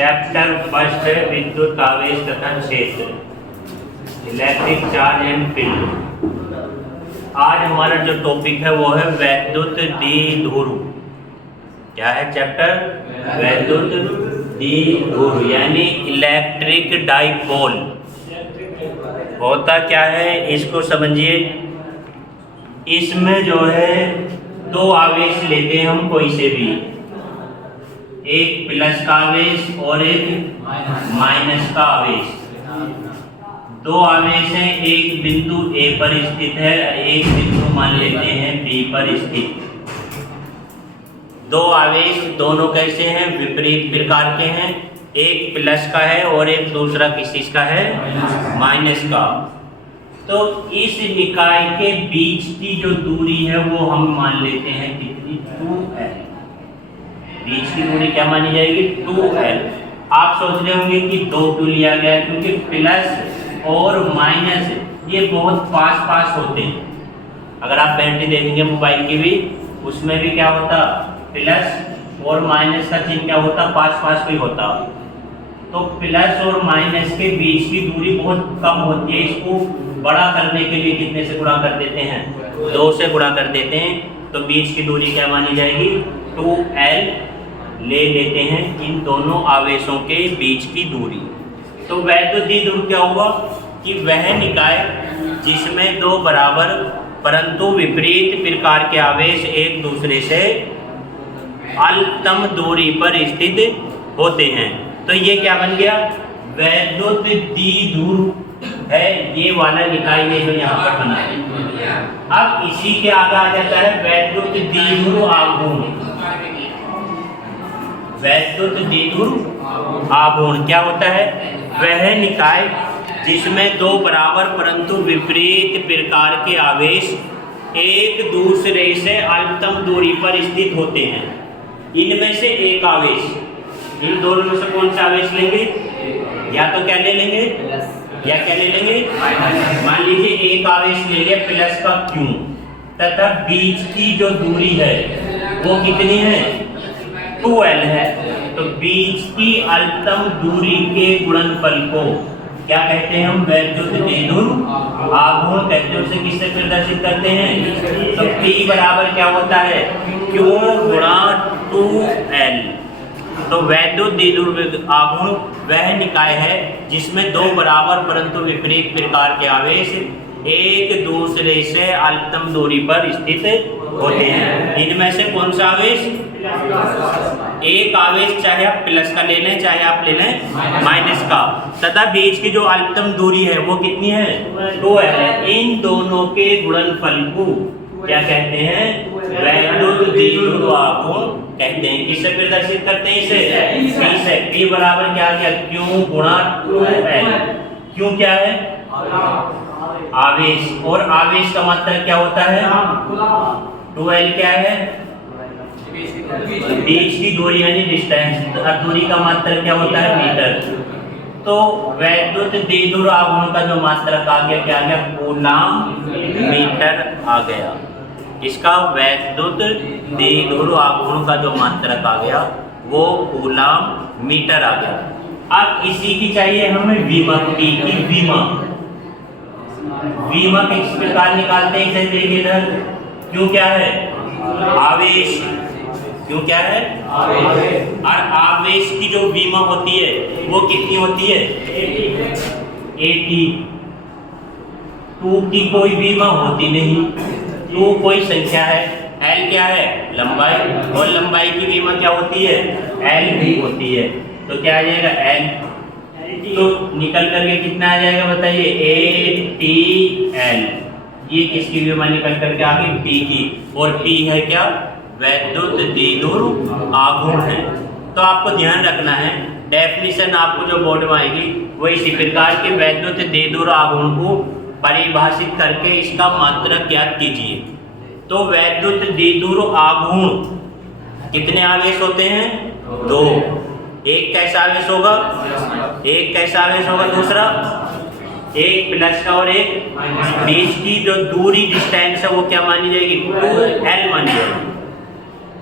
Chapter first है विद्युत आवेश तथा क्षेत्र, इलेक्ट्रिक चार्ज एंड फील्ड। आज हमारा जो टॉपिक है वो है वैद्युत द्विध्रुव। क्या है चैप्टर? वैद्युत द्विध्रुव यानी इलेक्ट्रिक डाइपोल। होता क्या है इसको समझिए। इसमें जो है दो आवेश लेते हैं हम कोई से भी, एक प्लस का आवेश और एक माइनस का आवेश। दो आवेश हैं, एक बिंदु ए पर स्थित है, एक बिंदु मान लेते हैं बी पर स्थित। दो आवेश दोनों कैसे हैं? विपरीत प्रकार के हैं। एक प्लस का है और एक दूसरा किस का है? माइनस का। तो इस निकाय के बीच की जो दूरी है वो हम मान लेते हैं कितनी? 2l। बीच की दूरी क्या मानी जाएगी? 2l। आप सोच रहे होंगे कि 2 लिया गया है क्योंकि प्लस और माइनस ये बहुत पास पास होते हैं। अगर आप बैटरी देखेंगे मोबाइल की भी, उसमें भी क्या होता? प्लस और माइनस का चिन्ह क्या होता? पास पास भी होता। तो प्लस और माइनस के बीच की दूरी बहुत कम होती है। इसको बड़ा करने के लिए कितने से गुणा कर देते हैं? 2 से गुणा कर देते हैं। तो बीच की दूरी क्या मानी जाएगी? 2l ले लेते हैं इन दोनों आवेशों के बीच की दूरी। तो वैद्युत द्विध्रुव क्या हुआ कि वह निकाय जिसमें दो बराबर परंतु विपरीत प्रकार के आवेश एक दूसरे से अल्पतम दूरी पर स्थित होते हैं। तो ये क्या बन गया? वैद्युत द्विध्रुव है ये वाला निकाय ने जो यहाँ पर बना है। अब इसी के आगे आ जाता है वैद्युत द्विध्रुव आघूर्ण। वैद्युत द्विध्रुव आघूर्ण क्या होता है? वह निकाय जिसमें दो बराबर परंतु विपरीत प्रकार के आवेश एक दूसरे से अल्पतम दूरी पर स्थित होते हैं। इनमें से एक आवेश, इन दोनों में से कौन सा आवेश लेंगे? या तो क्या ले लेंगे या क्या ले लेंगे? मान लीजिए एक आवेश ले लिया प्लस का Q तथा बीच की जो दूरी है वो कितनी है? 2l है। तो बीच की अल्पतम दूरी के गुणनफल को क्या कहते हैं हम? वैद्युत द्विध्रुव आघूर्ण कहते हैं। उसे किससे प्रदर्शित करते हैं? तो P बराबर क्या होता है? Q गुणा 2l। तो वैद्युत द्विध्रुव आघूर्ण वह निकाय है जिसमें दो बराबर परंतु विपरीत प्रकार के आवेश एक दूसरे से अल्पतम दूरी पर स्थित होते हैं। इनमें से कौन सा आवेश? एक आवेश चाहे आप प्लस का ले लें चाहे आप ले लें माइनस का, तथा बीच की जो अल्पतम दूरी है वो कितनी है? 2l है। इन दोनों के गुणनफल को क्या कहते हैं? वैद्युत द्विध्रुव आघूर्ण कहते हैं। किससे प्रदर्शित करते हैं इसे? P से। P बराबर क्या आ गया? Q गुणा 2l। Q क्या है? आवेश। और आवेश का मात्रक क्या होता है? 2l क्या है? बीच की दूरी यानी डिस्टेंस। दूरी का मात्रक क्या होता है? मीटर। तो वैद्युत द्विध्रुव आघूर्ण का जो मात्रक आ गया क्या आ गया? कूलम मीटर आ गया। इसका वैद्युत द्विध्रुव आघूर्ण का जो मात्रक आ गया वो कूलम मीटर आ गया। अब इसी की चाहिए हमें विभव की विभव। विभव किस प्रकार निकालते हैं इसे? देखिए इधर क्यों क्या है? आवेश। क्यों क्या है? आवेश। और आवेश की जो विभव होती है वो कितनी होती है? 80। 2 की कोई विभव होती नहीं। 2 कोई संख्या है। L क्या है? लंबाई। और लंबाई की विभव क्या होती है? L भी होती है। तो क्या आ जाएगा? L। तो निकल करके कितना आ जाएगा बताइए? 8TL। ये किसकी विभव निकल करके आ गई? P की। और P है क्या? वैद्युत द्विध्रुव आघूर्ण है। तो आपको ध्यान रखना है, डेफिनेशन आपको जो बोर्ड में आएगी वो इसी प्रकार के वैद्युत द्विध्रुव आघूर्ण को परिभाषित करके इसका मात्रक ज्ञात कीजिए। तो वैद्युत द्विध्रुव आघूर्ण कितने आवेश होते हैं? 2। एक कैसा आवेश होगा? एक कैसा आवेश होगा? दूसरा एक प्लस का और एक बीच की जो दूरी डिस्टेंस है वो क्या मानी जाएगी? 2l मानी जाएगी।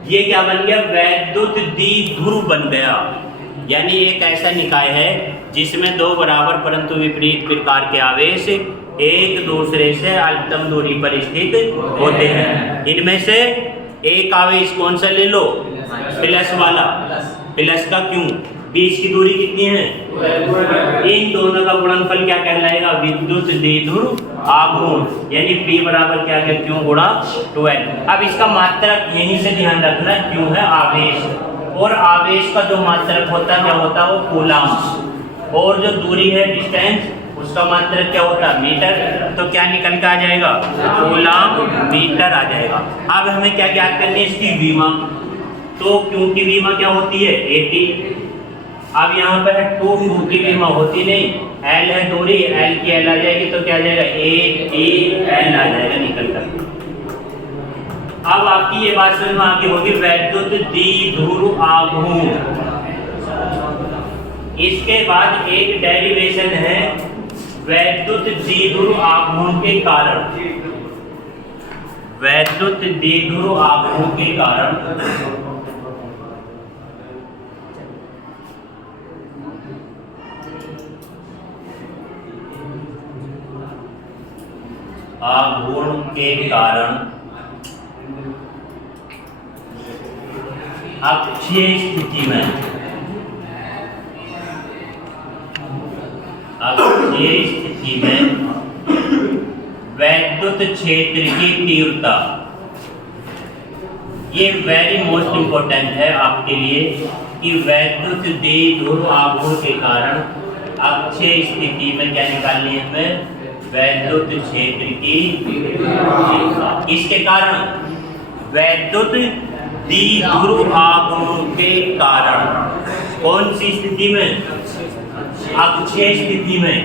ये क्या बन गया? वैद्युत द्विध्रुव बन गया। यानी एक ऐसा निकाय है जिसमें दो बराबर परंतु विपरीत प्रकार के आवेश एक दूसरे से अल्पतम दूरी पर स्थित होते हैं। इनमें से एक आवेश कौन सा ले लो? प्लस वाला। प्लस का क्यों? बीच की दूरी कितनी है? इन दोनों का गुणनफल क्या कहलाएगा? विद्युत द्विध्रुव आघूर्ण, यानी P बराबर क्या है? क्यों गुणा 12। अब इसका मात्रक यहीं से ध्यान रखना, क्यों है आवेश, और आवेश का जो मात्रक होता है क्या होता है? वो कूलम्ब। और जो दूरी है डिस्टेंस, उसका मात्रक क्या होता है? मीटर। तो क्या निकल के आ जाएगा? कूलम्ब मीटर आ जाएगा। अब हमें क्या ज्ञात करनी है? इसकी विमा। तो क्योंकि विमा क्या होती है? 80। अब यहाँ पर 2 की विमा होती नहीं, L है दूरी, L की L आ जाएगी तो क्या आ जाएगा? 8L आ जाएगा निकल कर। अब आपकी ये बात समझ में आगे होगी, वैद्युत द्विध्रुव आघूर्ण। इसके बाद एक डेरिवेशन है वैद्युत द्विध्रुव आघूर्ण के कारण। वैद्युत द्विध्रुव आघूर्ण के कारण आघूर्ण के कारण अक्षीय स्थिति में वैद्युत क्षेत्र की तीव्रता, ये वेरी मोस्ट इंपॉर्टेंट है आपके लिए कि वैद्युत द्विध्रुव आघूर्ण के कारण अक्षीय स्थिति में क्या निकालनी है हमें? वैद्युत क्षेत्र की तीव्रता। इसके कारण वैद्युत द्विध्रुव आघूर्ण के कारण कौन सी स्थिति में? अक्षीय स्थिति में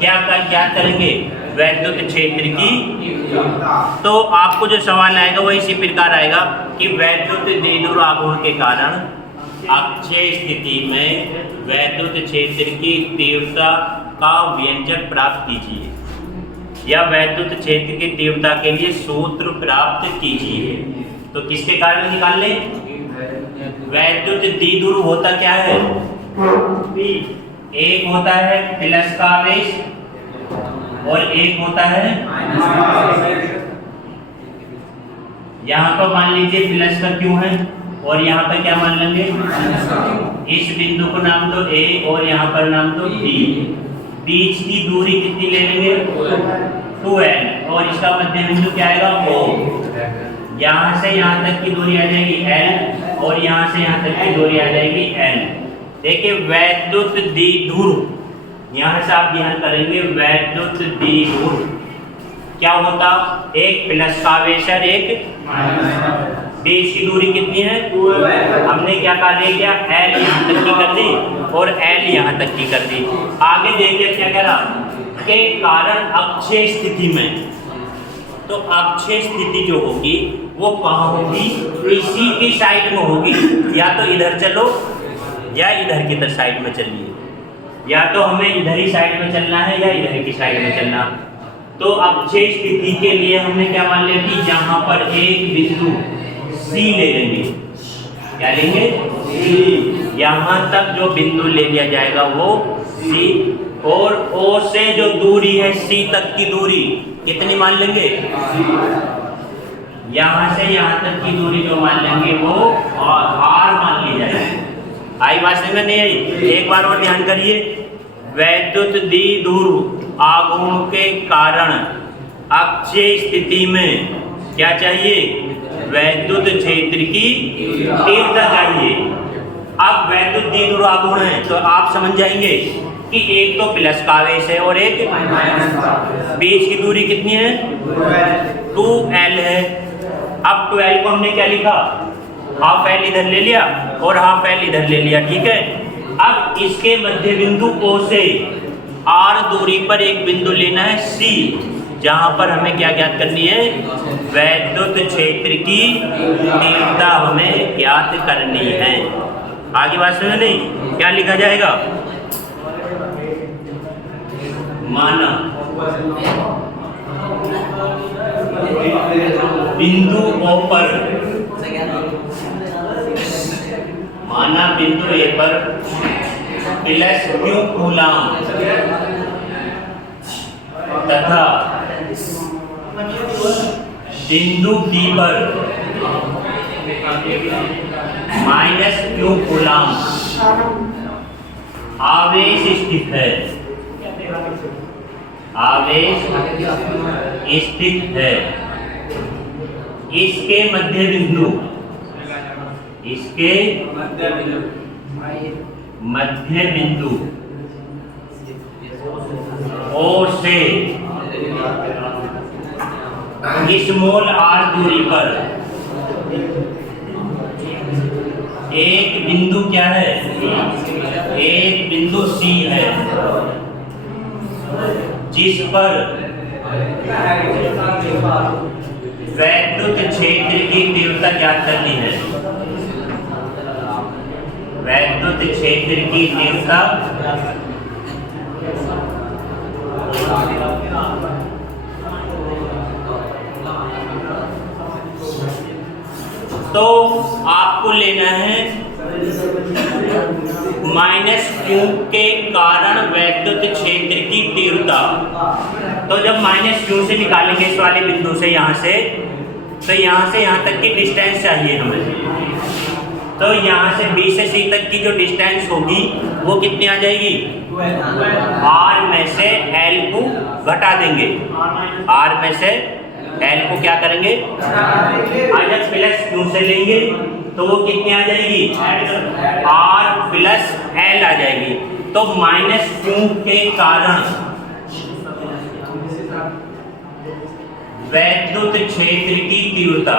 क्या करेंगे? वैद्युत क्षेत्र की। तो आपको जो सवाल आएगा वो इसी प्रकार आएगा कि वैद्युत द्विध्रुव आघूर्ण के कारण अक्षीय स्थिति में वैद्युत क्षेत्र की तीव्रता का व्यंजक प्राप्त कीजिए, या वैद्युत क्षेत्र की तीव्रता के लिए सूत्र प्राप्त कीजिए। तो किसके कारण निकाल लें? वैद्युत द्विध्रुव होता क्या है? एक होता है प्लस का आवेश और एक होता है यहाँ पर मान लीजिए प्लस का क्यों है और यहाँ पर क्या मान लेंगे? इस बिंदु को नाम दो A और यहाँ पर नाम दो B। बीच की दूरी कितनी ले लेंगे? 2L, और इसका मध्य बिंदु क्या आएगा? O। यहाँ से यहाँ तक की दूरी आ जाएगी L और यहाँ से यहाँ तक की दूरी आ जाएगी L। देखिए वैद्युत द्विध्रुव, यहाँ से आप ध्यान करेंगे वैद्युत द्विध्रुव क्या होता? एक प्लस का आवेश है, एक बीच की दूरी कितनी है? हमने क्या कार्य किया? L यहाँ तक की कर दी और L यहाँ तक की कर दी। आगे देखिए क्या कह रहा? के कारण अक्षीय स्थिति में, तो अक्षीय स्थिति जो होगी वो कहाँ होगी? इसी की साइड में होगी। या तो इधर चलो या इधर की तरफ साइड में चलिए, या तो हमें इधर ही साइड में चलना है या इधर की साइड में चलना। तो अक्षीय स्थिति के लिए हमने क्या मान लिया कि यहाँ पर एक बिंदु C ले लेंगे। क्या लेंगे? C। यहाँ तक जो बिंदु ले लिया जाएगा वो C, और O से जो दूरी है C तक की दूरी कितनी मान लेंगे? यहाँ से यहाँ तक की दूरी जो मान लेंगे वो R मान ली जाएगी। आई बात समझ में नहीं आई? एक बार और ध्यान करिए, वैद्युत द्विध्रुव आघूर्ण के कारण अक्षीय स्थिति में क्या चाहिए? वैद्युत क्षेत्र की तीव्रता चाहिए। अब वैद्युत द्विध्रुव आघूर्ण है तो आप समझ जाएंगे कि एक तो प्लस का आवेश है और एक बीच की दूरी कितनी है? 2L है। अब 2L को हमने क्या लिखा? हाफ L इधर ले लिया और हाफ L इधर ले लिया, ठीक है। अब इसके मध्य बिंदु O से R दूरी पर एक बिंदु लेना है C, जहां पर हमें क्या ज्ञात करनी है? वैद्युत क्षेत्र की तीव्रता हमें ज्ञात करनी है। आगे बात समझ नहीं? क्या लिखा जाएगा? माना बिंदु O पर, माना बिंदु A पर प्लस क्यू कूलाम तथा बिंदु डी पर माइनस क्यू कूलाम आवेश स्थित है। आवेश स्थित है। इसके मध्य बिंदु O से स्मॉल r दूरी पर एक बिंदु क्या है? एक बिंदु C है, जिस पर वैद्युत क्षेत्र की तीव्रता ज्ञात करनी है। वैद्युत क्षेत्र की तीव्रता तो आपको लेना है माइनस क्यू के कारण वैद्युत क्षेत्र की तीव्रता। तो जब माइनस क्यू से निकालेंगे इस वाले बिंदु से यहाँ से, तो यहाँ से यहाँ तक की डिस्टेंस चाहिए हमें। तो यहाँ से B से C तक की जो डिस्टेंस होगी वो कितनी आ जाएगी? R में से L को घटा देंगे। R में से L को क्या करेंगे? अगर प्लस क्यू से लेंगे तो वो कितनी आ जाएगी? R प्लस L आ जाएगी। तो माइनस क्यू के कारण वैद्युत क्षेत्र की तीव्रता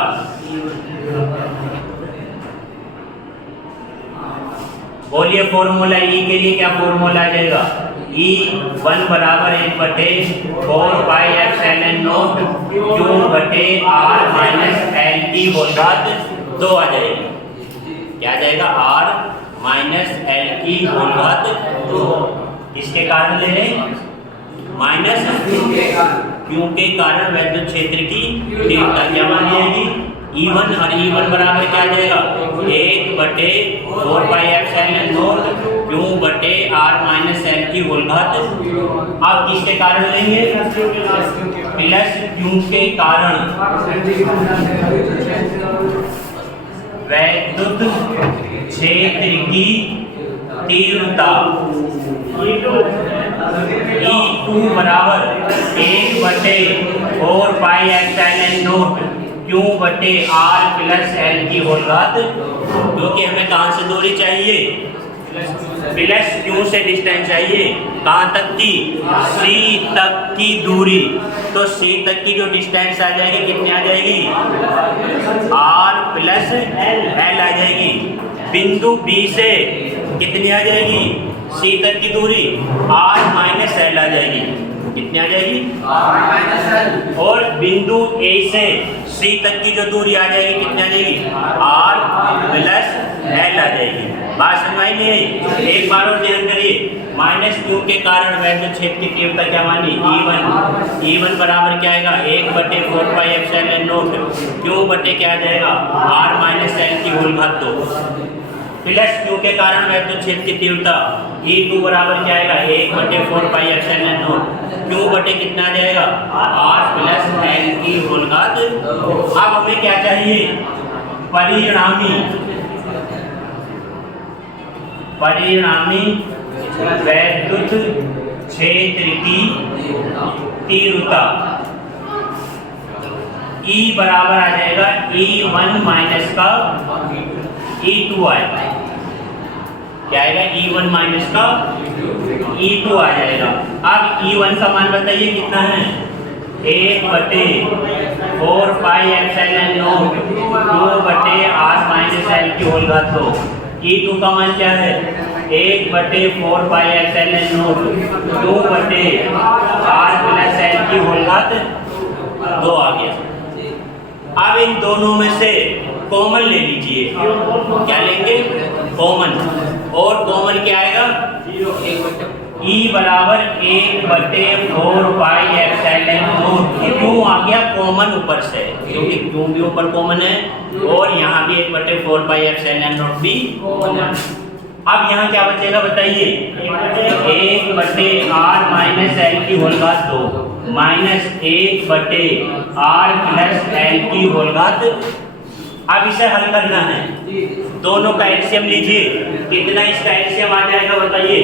बोलिए फॉर्मूला E के लिए क्या फॉर्मूला आ जाएगा? E1 बराबर 1/4 पाई एप्सिलॉन नॉट Q बटे R माइनस L की होल घात 2 आ जाएगी। क्या आ जाएगा? R माइनस L की होल घात 2। किसके कारण ले रहे हैं? माइनस Q के कारण वैद्युत क्षेत्र की तीव्रता क्या मानी जाएगी? E1 और E1 बराबर क्या आ जाएगा? 1/4 पाई एप्सिलॉन नॉट Q बटे R माइनस L की होल घात। अब किसके कारण लेंगे? प्लस Q के कारण वैद्युत क्षेत्र की तीव्रता E2 बराबर 1/4 पाई एप्सिलॉन नॉट Q बटे R प्लस L की होल घात, जो कि हमें कहाँ से दूरी चाहिए? प्लस Q से डिस्टेंस चाहिए। कहाँ तक की? C तक की दूरी। तो C तक की जो डिस्टेंस आ जाएगी कितनी आ जाएगी? R प्लस L आ जाएगी। बिंदु B से कितनी आ जाएगी? C तक की दूरी R माइनस L आ जाएगी। कितनी आ जाएगी? R minus L। और बिंदु A से C तक की जो दूरी आ जाएगी कितनी आ जाएगी? R प्लस L आ जाएगी। बात समझ में नहीं आई? एक बार और ध्यान करिए। माइनस Q के कारण वैद्युत क्षेत्र की तीव्रता क्या मानी? E1 बराबर क्या आएगा? 1/4 पाई एप्सिलॉन नॉट Q बटे क्या आ जाएगा? R माइनस L की होल घात 2 प्लस Q के कारण वैद्युत क्षेत्र की तीव्रता E2 बराबर क्या आएगा? 1/4 पाई एप्सिलॉन नॉट Q बटे कितना आ जाएगा? R प्लस L की होल घात। अब हमें क्या चाहिए? परिणामी वैद्युत क्षेत्र की तीव्रता E बराबर आ जाएगा E1 माइनस का E2 आएगा। क्या आएगा? E1 माइनस का E2 आ जाएगा। अब E1 का मान बताइए कितना है? 1/4 पाई एप्सिलॉन नॉट Q बटे R माइनस L की होल घात 2। E2 का मान क्या है? 1/4 पाई एप्सिलॉन नॉट Q बटे R प्लस L की होल घात 2 आ गया। अब इन दोनों में से कॉमन ले लीजिए। क्या लेंगे? कॉमन। और कॉमन क्या आएगा? E बराबर 1/4 पाई एप्सिलॉन नॉट। क्यों आ गया कॉमन ऊपर से? क्योंकि क्यों भी ऊपर कॉमन है और यहाँ भी 1/4 पाई एप्सिलॉन नॉट भी कॉमन है। अब यहाँ क्या बचेगा बताइए, 1/r माइनस एल की होल घात 2 माइनस 1/r प्लस एल की होल घात। अब इसे हल करना है, दोनों का एलसीएम लीजिए, कितना इसका एलसीएम आ जाएगा बताइए।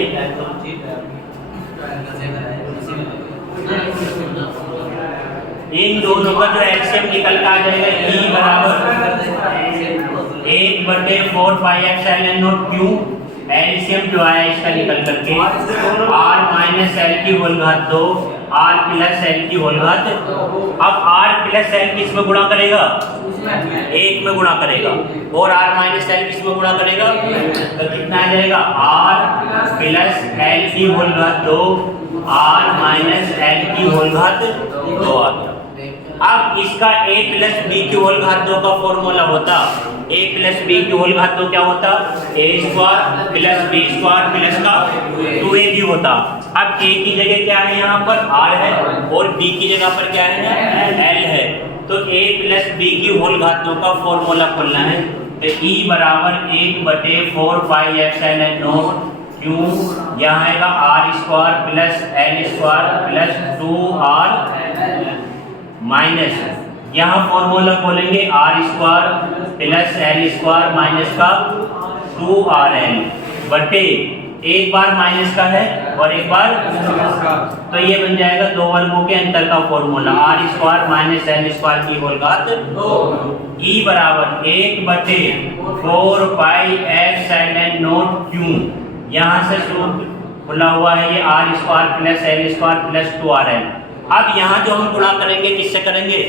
इन दोनों का जो एलसीएम निकल कर आ जाएगा E बराबर 1/4 pi epsilon not Q, LCM जो आया इसका निकल करके r माइनस एल की होल घात 2 r प्लस एल की होल घात। अब r प्लस एल किस में गुणा करेगा, 1 में गुणा करेगा, और r माइनस एल किस में गुणा करेगा, तो कितना आ जाएगा r प्लस एल की होल घात 2 r माइनस एल की होल घात 2 आ गया। अब इसका a प्लस बी की होल घात 2 का फॉर्मूला होता, a प्लस बी की होल घात 2 क्या होता, a square plus b square plus का 2ab होता। अब a की जगह क्या है, यहाँ पर r है, और b की जगह पर क्या है, l है, तो a प्लस बी की होल घात 2 का फॉर्मूला खोलना है, तो E बराबर 1/4 पाई एप्सिलॉन नॉट क्यू, यहाँ आएगा r square plus l square plus 2r minus, यहाँ फॉर्मूला खोलेंगे r square plus l square minus का 2rl बटे, एक बार माइनस का है और एक बार, तो ये बन जाएगा दो वर्गों के अंतर का formula, r square minus l square की होल घात 2। E बराबर 1/4 पाई एप्सिलॉन नॉट क्यू, यहाँ से सूत्र खुला हुआ है ये r square plus l square plus 2rl। अब यहाँ जो हम गुणा करेंगे किससे करेंगे,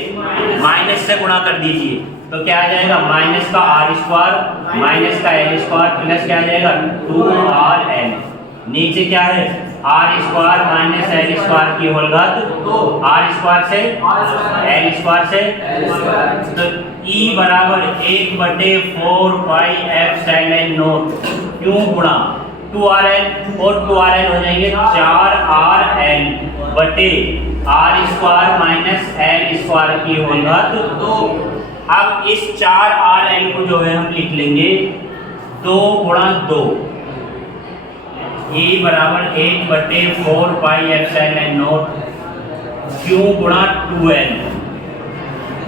माइनस से गुणा कर दीजिए, तो क्या आ जाएगा, माइनस का r स्क्वायर माइनस का l स्क्वायर प्लस क्या आ जाएगा 2rl, नीचे क्या है r square minus l square की होल घात 2, r स्क्वायर से l स्क्वायर से, तो E बराबर 1/4 पाई एप्सिलॉन नॉट क्यों गुणा 2rl और 2rl हो जाएंगे 4rl बटे r square minus l square की होल घात 2। अब इस 4rl को जो है हम लिख लेंगे 2 गुणा 2, E बराबर 1/4 पाई एप्सिलॉन नॉट क्यू गुणा 2l,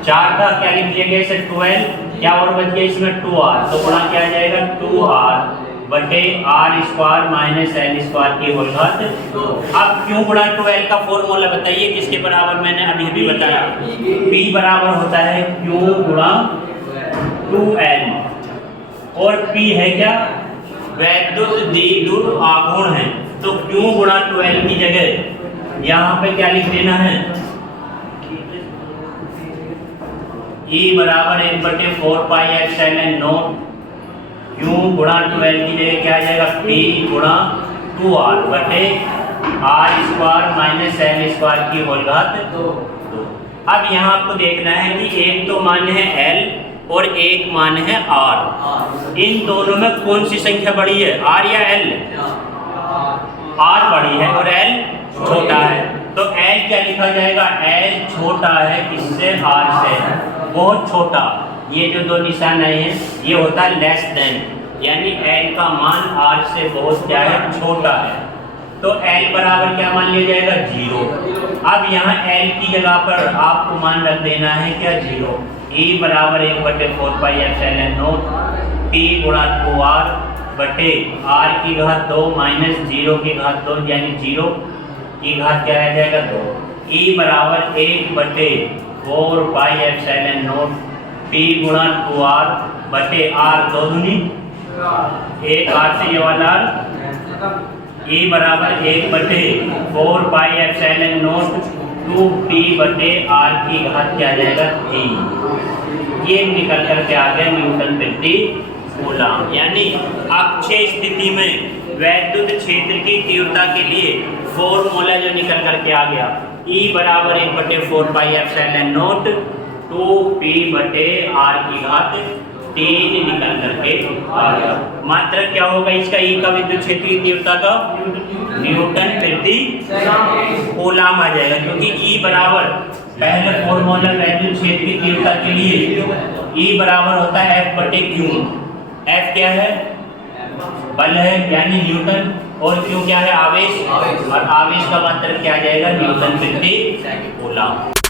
4 का क्या लिख लिया गया इसे 12, क्या और बच गया इसमें 2r, तो गुणा क्या आ जाएगा 2r बटे r square minus l square की होल घात 2। अब क्यों गुणा 2l का फॉर्मूला बताइए, किसके बराबर, मैंने अभी भी बताया, p बराबर होता है q गुणा 2l, और p है क्या, वैद्युत द्विध्रुव आघूर्ण है, तो q गुणा 2l की जगह यहाँ पे क्या लिख देना है, E बराबर 1/4 पाई एप्सिलॉन नॉट क्यू गुणा 2l की जगह क्या आ जाएगा, p गुणा 2r बटे r square minus l square की होल घात 2। अब यहाँ आपको देखना है कि एक तो मान है l और एक मान है r, इन दोनों में कौन सी संख्या बड़ी है, r या l, r बड़ी है और l छोटा है, तो l क्या लिखा जाएगा, l छोटा है किससे, r से, बहुत छोटा, ये जो दो निशान आए हैं ये होता है लेस देन, यानी l का मान r से बहुत क्या है, छोटा है, तो l बराबर क्या मान लिया जाएगा 0। अब यहाँ l की जगह पर आपको मान रख देना है क्या 0। E बराबर 1/4 पाई एप्सिलॉन नॉट p गुणा 2r बटे r की घात 2 माइनस 0 की घात 2, यानी 0 की घात क्या रह जाएगा 2। E बराबर 1/4 पाई एप्सिलॉन नॉट p गुणा 2r बटे r 2 दूनी 1 r से ये वाला E बराबर 1/4 पाई एप्सिलॉन नॉट 2p बटे r की घात क्या आ जाएगा 3। ये निकल करके आ गया न्यूटन प्रति कूलम, यानी अक्षय स्थिति में वैद्युत क्षेत्र की तीव्रता के लिए फॉर्मूला जो निकल करके आ गया, E बराबर 1/4 पाई एप्सिलॉन नॉट 2p बटे r की घात 3 निकल करके आ गया। मात्रा क्या होगा इसका, E का विद्युत क्षेत्र की तीव्रता का न्यूटन प्रति कूलम आ जाएगा, क्योंकि E बराबर पहले फॉर्मूला वैद्युत क्षेत्र की तीव्रता के लिए E बराबर होता है F बटे Q। F क्या है, बल है यानी न्यूटन, और क्यों क्या है आवेश, आवेश। और आवेश का मात्रक क्या आ जाएगा न्यूटन प्रति कूलम।